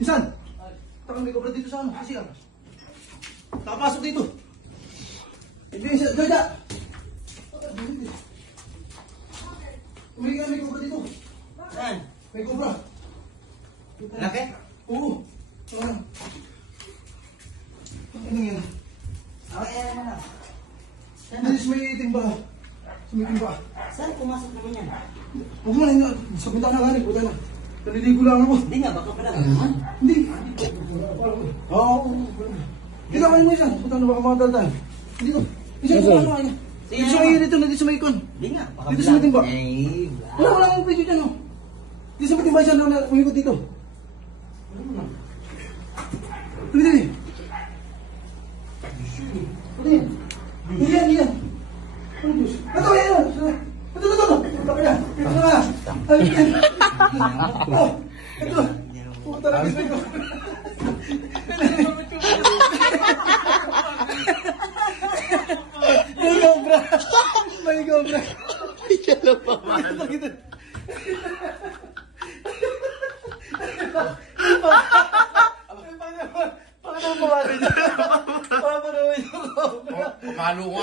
Insan! Takang may cobra dito sa ano, kasi nakapasok dito. Insan, Joyda! May cobra dito. Saan? May cobra. Laki? Oo. Ano? Ano yan? Okay, ayan mo na. Bilis may timba. May timba. Saan pumasok naman yan? Huwag mo na, sa punta na nga rin, punta na. Naliligo lang ako. Hindi nga, baka pala naman. Hindi. Oo. Hindi ka kayo mo isa. Punta na baka makadaldal. Hindi ko. Isa ko ano kanya. Dito sa may dito na dito sa may ikon. Hindi nga, baka Dito sa may timba. Eh, Wala akong video dyan oh. Dito sa may timba siya na umikot dito. Dali dali. Dali. Hindi yan. Ano Diyos? Ito yan. Ito. Ito kaya. Ito na nga. Ito. Pumunta na gusto ko. May cobra. May cobra. Ay, kala pa man. Paano ko? Paano ko?